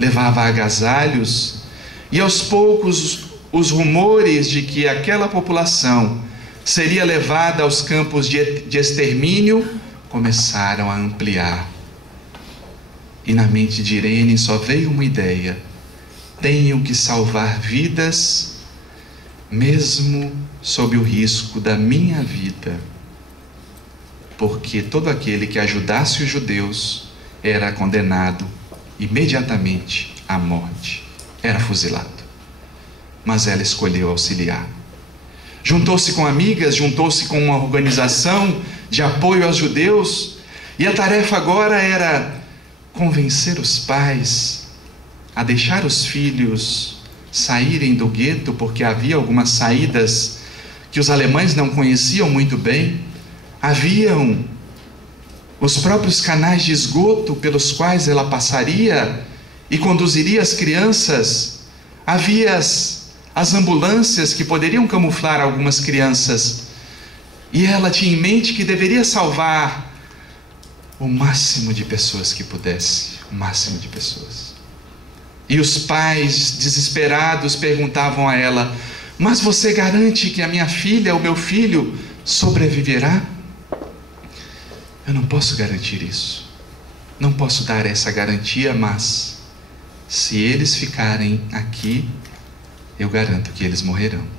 levava agasalhos, e aos poucos os rumores de que aquela população seria levada aos campos de extermínio começaram a ampliar. E na mente de Irene só veio uma ideia: tenho que salvar vidas, mesmo sob o risco da minha vida, porque todo aquele que ajudasse os judeus era condenado imediatamente à morte, era fuzilado. Mas ela escolheu auxiliar. Juntou-se com amigas, juntou-se com uma organização de apoio aos judeus, e a tarefa agora era convencer os pais a deixar os filhos saírem do gueto, porque havia algumas saídas que os alemães não conheciam muito bem. Haviam os próprios canais de esgoto pelos quais ela passaria e conduziria as crianças. Havia as ambulâncias que poderiam camuflar algumas crianças. E ela tinha em mente que deveria salvar o máximo de pessoas que pudesse, o máximo de pessoas. E os pais, desesperados, perguntavam a ela: mas você garante que a minha filha, o meu filho, sobreviverá? Eu não posso garantir isso. Não posso dar essa garantia, mas se eles ficarem aqui, eu garanto que eles morrerão.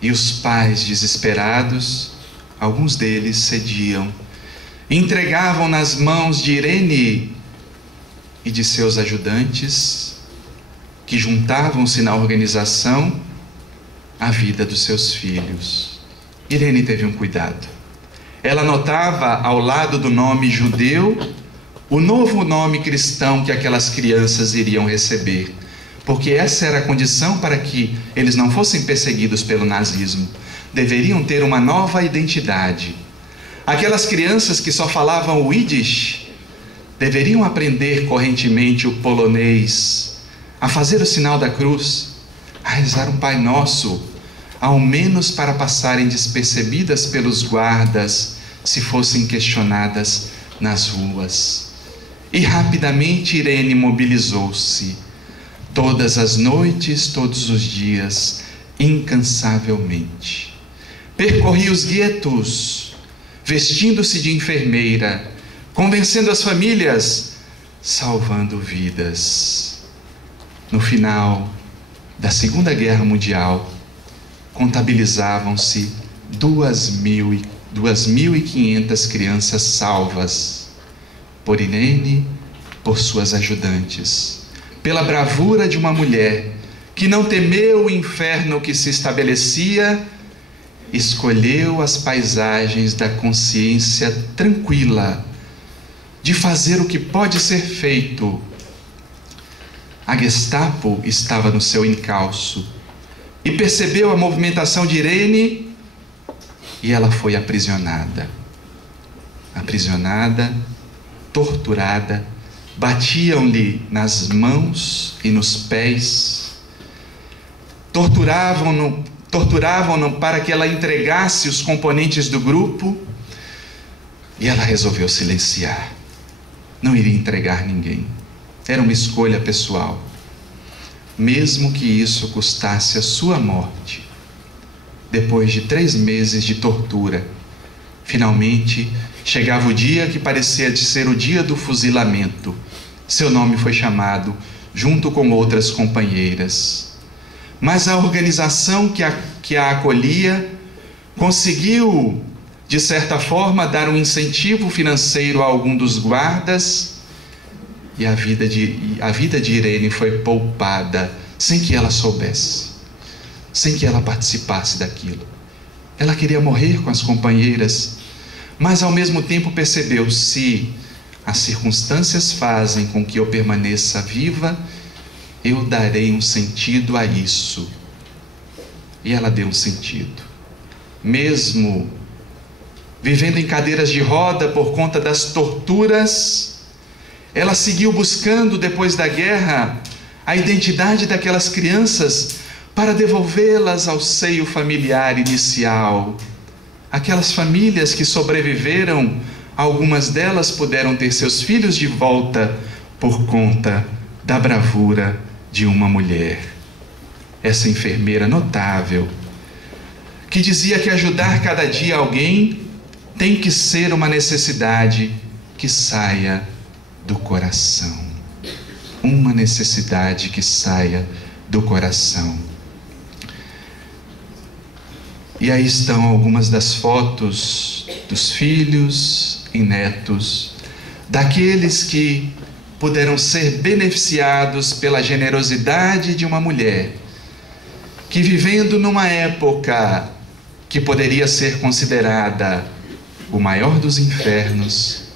E os pais, desesperados, alguns deles cediam, entregavam nas mãos de Irene e de seus ajudantes, que juntavam-se na organização, a vida dos seus filhos. Irene teve um cuidado. Ela anotava ao lado do nome judeu o novo nome cristão que aquelas crianças iriam receber, porque essa era a condição para que eles não fossem perseguidos pelo nazismo. Deveriam ter uma nova identidade. Aquelas crianças que só falavam o Yiddish deveriam aprender correntemente o polonês, a fazer o sinal da cruz, a rezar um Pai Nosso, ao menos para passarem despercebidas pelos guardas se fossem questionadas nas ruas. E rapidamente Irene mobilizou-se. Todas as noites, todos os dias, incansavelmente. Percorria os guetos, vestindo-se de enfermeira, convencendo as famílias, salvando vidas. No final da Segunda Guerra Mundial, contabilizavam-se 2.500 crianças salvas por Irene, por suas ajudantes, pela bravura de uma mulher que não temeu o inferno que se estabelecia, escolheu as paisagens da consciência tranquila, de fazer o que pode ser feito. A Gestapo estava no seu encalço e percebeu a movimentação de Irene, e ela foi aprisionada. Aprisionada, torturada, batiam-lhe nas mãos e nos pés, torturavam-no para que ela entregasse os componentes do grupo, e ela resolveu silenciar. Não iria entregar ninguém. Era uma escolha pessoal. Mesmo que isso custasse a sua morte. Depois de 3 meses de tortura, finalmente chegava o dia que parecia de ser o dia do fuzilamento. Seu nome foi chamado junto com outras companheiras. Mas a organização que a acolhia conseguiu, de certa forma, dar um incentivo financeiro a algum dos guardas, e a vida de Irene foi poupada sem que ela soubesse, sem que ela participasse daquilo. Ela queria morrer com as companheiras, mas ao mesmo tempo percebeu: se as circunstâncias fazem com que eu permaneça viva, eu darei um sentido a isso. E ela deu um sentido. Mesmo vivendo em cadeiras de roda por conta das torturas, ela seguiu buscando, depois da guerra, a identidade daquelas crianças para devolvê-las ao seio familiar inicial. Aquelas famílias que sobreviveram, algumas delas puderam ter seus filhos de volta por conta da bravura de uma mulher. Essa enfermeira notável, que dizia que ajudar cada dia alguém tem que ser uma necessidade que saia do coração. Uma necessidade que saia do coração. E aí estão algumas das fotos dos filhos e netos daqueles que puderam ser beneficiados pela generosidade de uma mulher que, vivendo numa época que poderia ser considerada o maior dos infernos,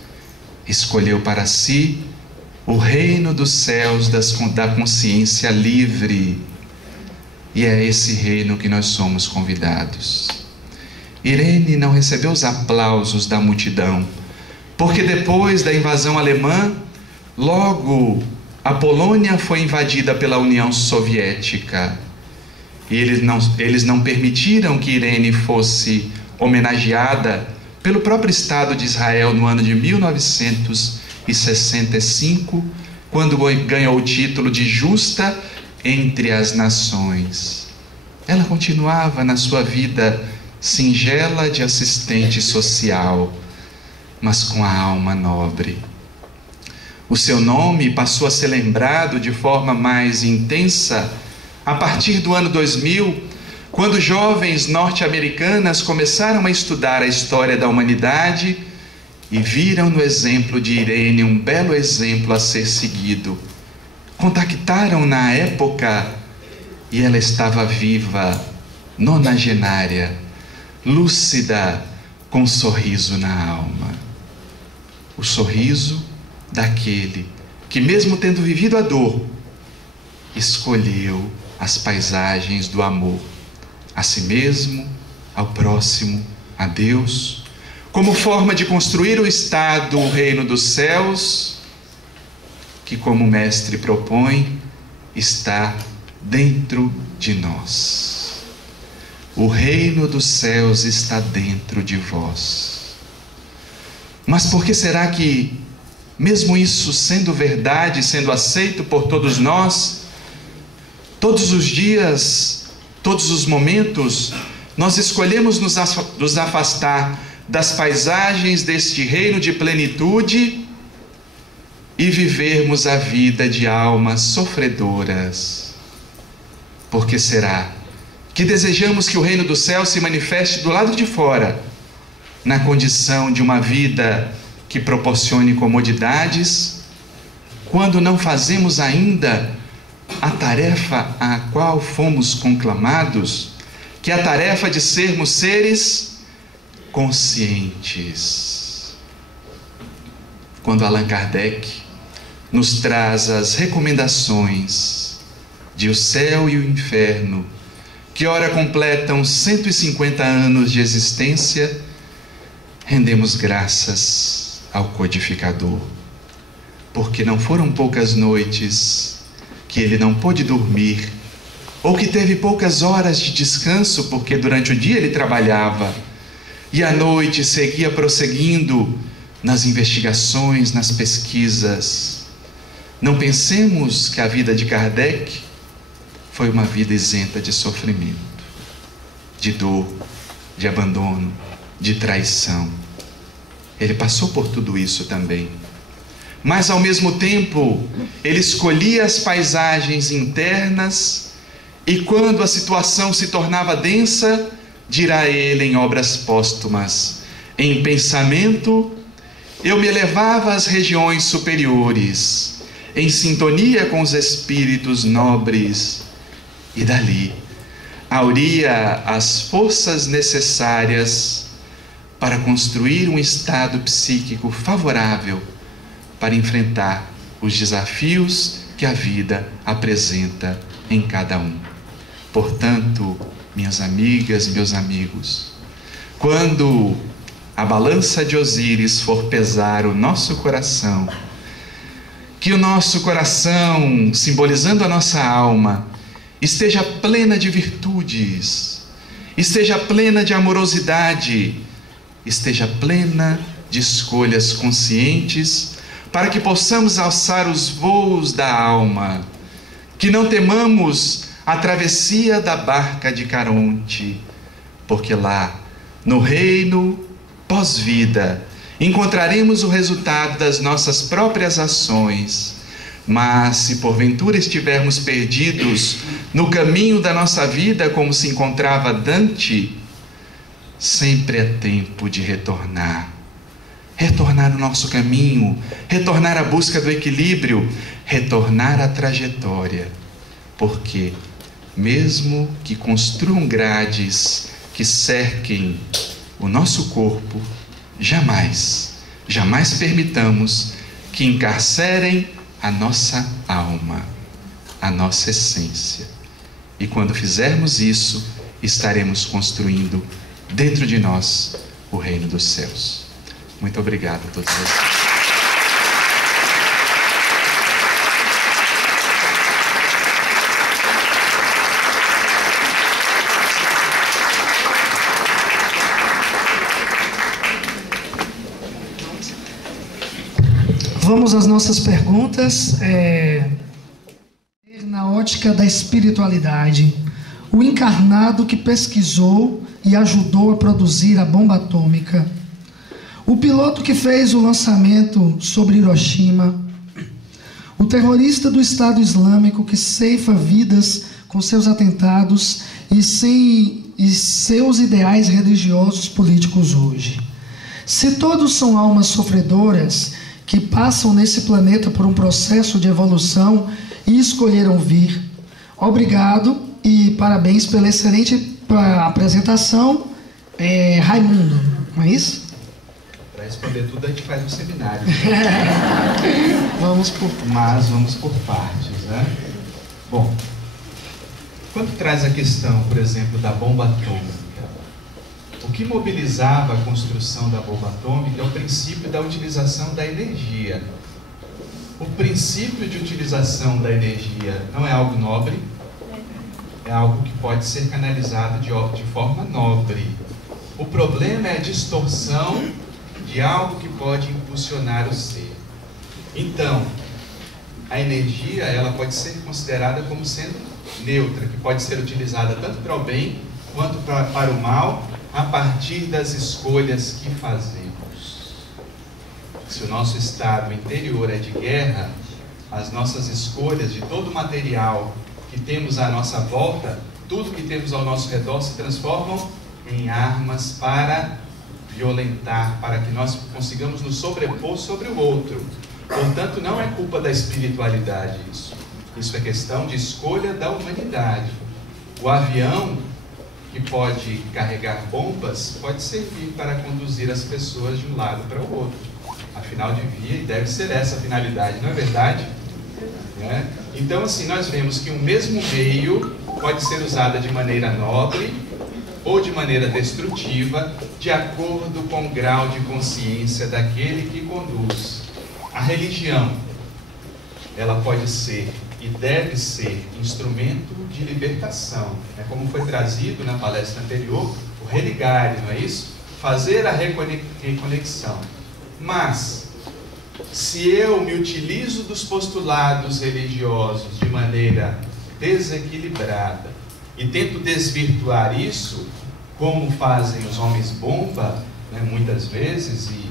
escolheu para si o reino dos céus da consciência livre. E é esse reino que nós somos convidados. Irene não recebeu os aplausos da multidão, porque depois da invasão alemã, logo a Polônia foi invadida pela União Soviética. E eles não permitiram que Irene fosse homenageada pelo próprio Estado de Israel no ano de 1965, quando ganhou o título de justa entre as nações. Ela continuava na sua vida singela de assistente social, mas com a alma nobre. O seu nome passou a ser lembrado de forma mais intensa a partir do ano 2000, quando jovens norte-americanas começaram a estudar a história da humanidade e viram no exemplo de Irene um belo exemplo a ser seguido. Contactaram na época e ela estava viva, nonagenária, lúcida, com um sorriso na alma. O sorriso daquele que, mesmo tendo vivido a dor, escolheu as paisagens do amor a si mesmo, ao próximo, a Deus, como forma de construir o estado, o reino dos céus, que, como o Mestre propõe, está dentro de nós. O reino dos céus está dentro de vós. Mas por que será que, mesmo isso sendo verdade, sendo aceito por todos nós, todos os dias, todos os momentos, nós escolhemos nos afastar das paisagens deste reino de plenitude e vivermos a vida de almas sofredoras? Por que será que desejamos que o reino do céu se manifeste do lado de fora, na condição de uma vida que proporcione comodidades, quando não fazemos ainda a tarefa a qual fomos conclamados, que é a tarefa de sermos seres conscientes? Quando Allan Kardec nos traz as recomendações de o céu e o inferno, que ora completam 150 anos de existência, rendemos graças ao codificador, porque não foram poucas noites que ele não pôde dormir, ou que teve poucas horas de descanso, porque durante o dia ele trabalhava, e à noite seguia prosseguindo nas investigações, nas pesquisas. Não pensemos que a vida de Kardec foi uma vida isenta de sofrimento, de dor, de abandono, de traição. Ele passou por tudo isso também. Mas ao mesmo tempo, ele escolhia as paisagens internas, e quando a situação se tornava densa, dirá ele em obras póstumas: em pensamento, eu me elevava às regiões superiores, em sintonia com os espíritos nobres, e dali auria as forças necessárias para construir um estado psíquico favorável para enfrentar os desafios que a vida apresenta em cada um. Portanto, minhas amigas e meus amigos, quando a balança de Osíris for pesar o nosso coração, que o nosso coração, simbolizando a nossa alma, esteja plena de virtudes, esteja plena de amorosidade, esteja plena de escolhas conscientes, para que possamos alçar os voos da alma, que não temamos a travessia da barca de Caronte, porque lá, no reino pós-vida, encontraremos o resultado das nossas próprias ações. Mas se porventura estivermos perdidos no caminho da nossa vida, como se encontrava Dante, sempre é tempo de retornar o nosso caminho, retornar à busca do equilíbrio, retornar à trajetória, porque mesmo que construam grades que cerquem o nosso corpo, jamais permitamos que encarcerem a nossa alma, a nossa essência. E quando fizermos isso, estaremos construindo dentro de nós o reino dos céus. Muito obrigado a todos vocês. Vamos às nossas perguntas. Na ótica da espiritualidade, o encarnado que pesquisou e ajudou a produzir a bomba atômica, o piloto que fez o lançamento sobre Hiroshima, o terrorista do Estado Islâmico que ceifa vidas com seus atentados e seus ideais religiosos políticos hoje. Se todos são almas sofredoras que passam nesse planeta por um processo de evolução e escolheram vir, obrigado e parabéns pela excelente apresentação, Raimundo, não é isso? Para responder tudo a gente faz um seminário. Vamos por partes, né? Bom, quando traz a questão, por exemplo, da bomba atômica, o que mobilizava a construção da bomba atômica é o princípio da utilização da energia. O princípio de utilização da energia não é algo nobre, é algo que pode ser canalizado de forma nobre. O problema é a distorção de algo que pode impulsionar o ser. Então, a energia ela pode ser considerada como sendo neutra, que pode ser utilizada tanto para o bem quanto para o mal, a partir das escolhas que fazemos. Se o nosso estado interior é de guerra, as nossas escolhas de todo o material que temos à nossa volta, tudo que temos ao nosso redor se transformam em armas para violentar, para que nós consigamos nos sobrepor sobre o outro. Portanto, não é culpa da espiritualidade isso. Isso é questão de escolha da humanidade. O avião que pode carregar bombas pode servir para conduzir as pessoas de um lado para o outro. Afinal, devia e deve ser essa a finalidade, não é verdade? É? Então, assim, nós vemos que o mesmo meio pode ser usado de maneira nobre ou de maneira destrutiva, de acordo com o grau de consciência daquele que conduz. A religião, ela pode ser e deve ser instrumento de libertação. Como foi trazido na palestra anterior, o religare, não é isso? Fazer a reconexão. Mas, se eu me utilizo dos postulados religiosos de maneira desequilibrada e tento desvirtuar isso, como fazem os homens-bomba, né, muitas vezes, e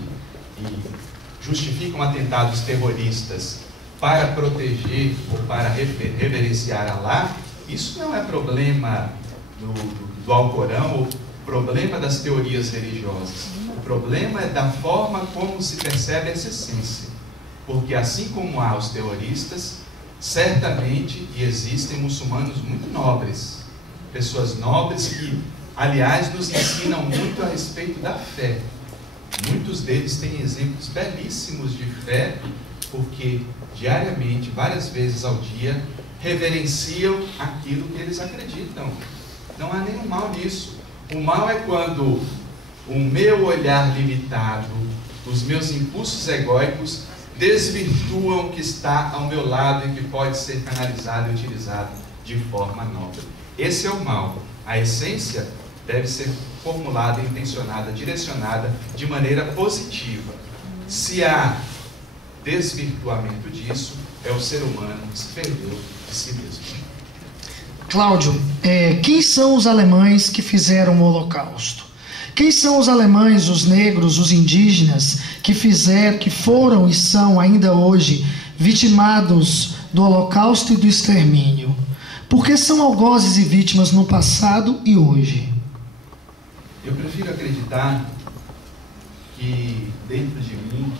justificam atentados terroristas para proteger ou para reverenciar Alá, isso não é problema do Alcorão ou problema das teorias religiosas. O problema é da forma como se percebe essa essência. Porque assim como há os terroristas, certamente existem muçulmanos muito nobres, pessoas nobres que, aliás, nos ensinam muito a respeito da fé. Muitos deles têm exemplos belíssimos de fé, porque diariamente, várias vezes ao dia, reverenciam aquilo que eles acreditam. Não há nenhum mal nisso. O mal é quando o meu olhar limitado, os meus impulsos egóicos desvirtuam o que está ao meu lado e que pode ser canalizado e utilizado de forma nobre. Esse é o mal. A essência deve ser formulada, intencionada, direcionada de maneira positiva. Se há desvirtuamento disso, é o ser humano que se perdeu de si mesmo. Cláudio, quem são os alemães que fizeram o Holocausto? Quem são os alemães, os negros, os indígenas que foram e são ainda hoje vitimados do Holocausto e do extermínio? Porque são algozes e vítimas no passado e hoje? Eu prefiro acreditar que dentro de mim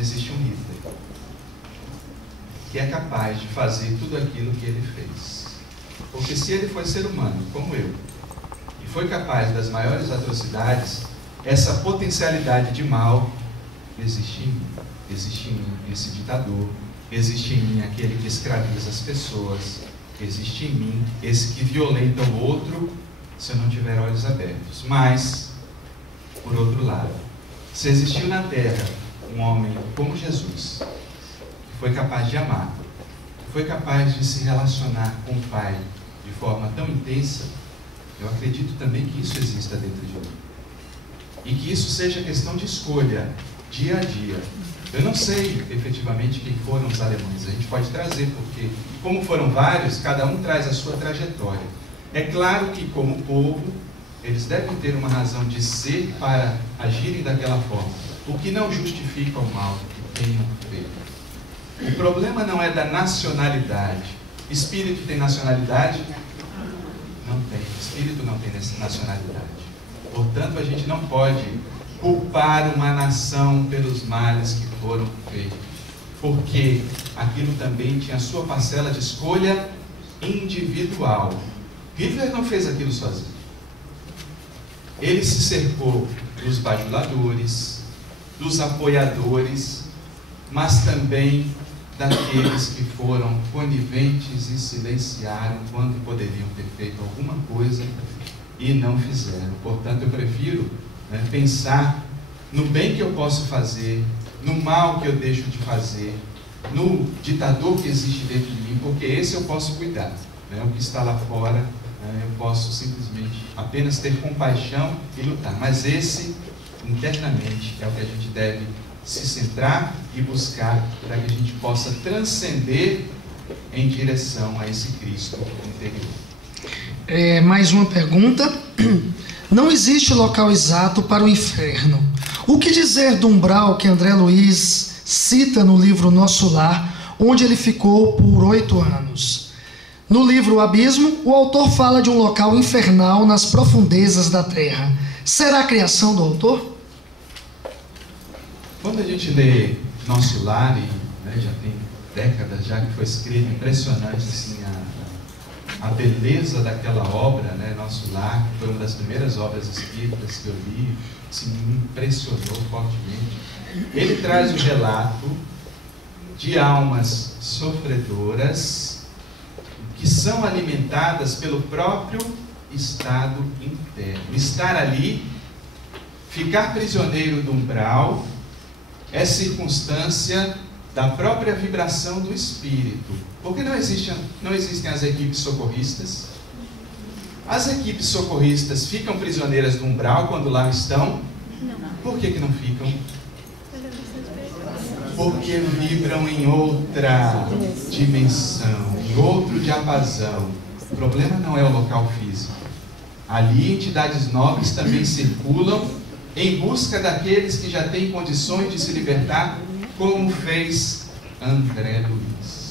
existe um Hitler que é capaz de fazer tudo aquilo que ele fez. Porque se ele foi ser humano, como eu, e foi capaz das maiores atrocidades, essa potencialidade de mal existe em mim, esse ditador, existe em mim aquele que escraviza as pessoas, existe em mim esse que violenta o outro se eu não tiver olhos abertos. Mas, por outro lado, se existiu na terra um homem como Jesus, que foi capaz de amar, que foi capaz de se relacionar com o Pai de forma tão intensa, eu acredito também que isso exista dentro de mim. E que isso seja questão de escolha, dia a dia. Eu não sei efetivamente quem foram os alemães, a gente pode trazer, porque como foram vários, cada um traz a sua trajetória. É claro que como povo, eles devem ter uma razão de ser para agirem daquela forma, o que não justifica o mal que tenham feito. O problema não é da nacionalidade. Espírito tem nacionalidade? Não tem. Espírito não tem nacionalidade. Portanto, a gente não pode culpar uma nação pelos males que foram feitos, porque aquilo também tinha a sua parcela de escolha individual. Hitler não fez aquilo sozinho. Ele se cercou dos bajuladores, dos apoiadores, mas também daqueles que foram coniventes e silenciaram quando poderiam ter feito alguma coisa e não fizeram. Portanto, eu prefiro pensar no bem que eu posso fazer, no mal que eu deixo de fazer, no ditador que existe dentro de mim, porque esse eu posso cuidar. O que está lá fora, eu posso simplesmente apenas ter compaixão e lutar. Mas esse, internamente, é o que a gente deve se centrar e buscar para que a gente possa transcender em direção a esse Cristo interior. Mais uma pergunta. Não existe local exato para o inferno. O que dizer do umbral que André Luiz cita no livro Nosso Lar, onde ele ficou por 8 anos? No livro O Abismo, o autor fala de um local infernal nas profundezas da terra. Será a criação do autor? Quando a gente lê Nosso Lar, e já tem décadas já que foi escrito, impressionante assim, a beleza daquela obra, Nosso Lar, que foi uma das primeiras obras espíritas que eu li, assim, me impressionou fortemente. Ele traz o relato de almas sofredoras que são alimentadas pelo próprio estado interno. Estar ali, ficar prisioneiro do umbral, é circunstância da própria vibração do espírito. Porque não existem as equipes socorristas. As equipes socorristas ficam prisioneiras do umbral quando lá estão? Não. Por que não ficam? Porque vibram em outra dimensão, em outro diapasão. O problema não é o local físico. Ali entidades nobres também circulam em busca daqueles que já têm condições de se libertar, como fez André Luiz.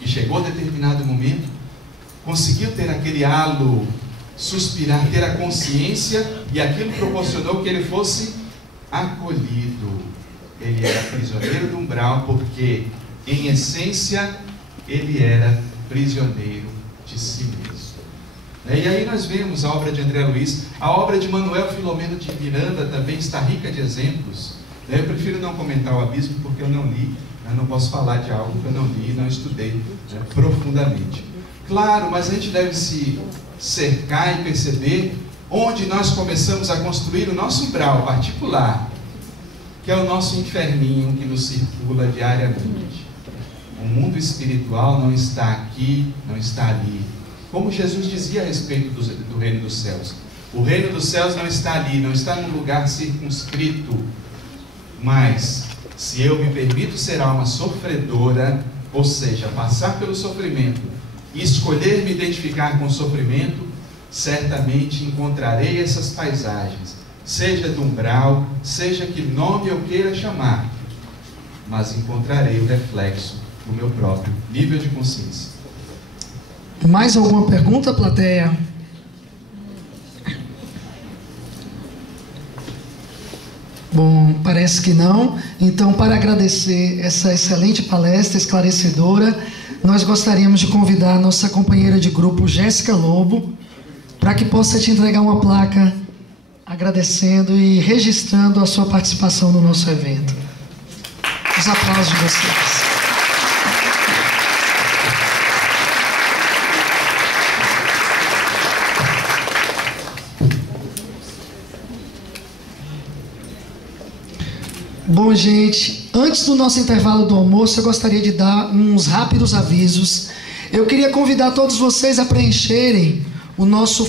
E chegou a determinado momento, conseguiu ter aquele halo, suspirar, ter a consciência, e aquilo proporcionou que ele fosse acolhido. Ele era prisioneiro do umbral, porque, em essência, ele era prisioneiro de si mesmo. E aí nós vemos a obra de André Luiz, a obra de Manuel Filomeno de Miranda também está rica de exemplos. Eu prefiro não comentar o Abismo porque eu não li, eu não posso falar de algo que eu não li e não estudei profundamente. Claro, mas a gente deve se cercar e perceber onde nós começamos a construir o nosso umbral particular, que é o nosso inferninho que nos circula diariamente. O mundo espiritual não está aqui, não está ali. Como Jesus dizia a respeito do reino dos céus. O reino dos céus não está ali, não está num lugar circunscrito. Mas, se eu me permito ser alma sofredora, ou seja, passar pelo sofrimento e escolher me identificar com o sofrimento, certamente encontrarei essas paisagens, seja do umbral, seja que nome eu queira chamar, mas encontrarei o reflexo do meu próprio nível de consciência. Mais alguma pergunta, plateia? Bom, parece que não. Então, para agradecer essa excelente palestra esclarecedora, nós gostaríamos de convidar a nossa companheira de grupo, Jéssica Lobo, para que possa te entregar uma placa agradecendo e registrando a sua participação no nosso evento. Os aplausos de vocês. Bom, gente, antes do nosso intervalo do almoço, eu gostaria de dar uns rápidos avisos. Eu queria convidar todos vocês a preencherem o nosso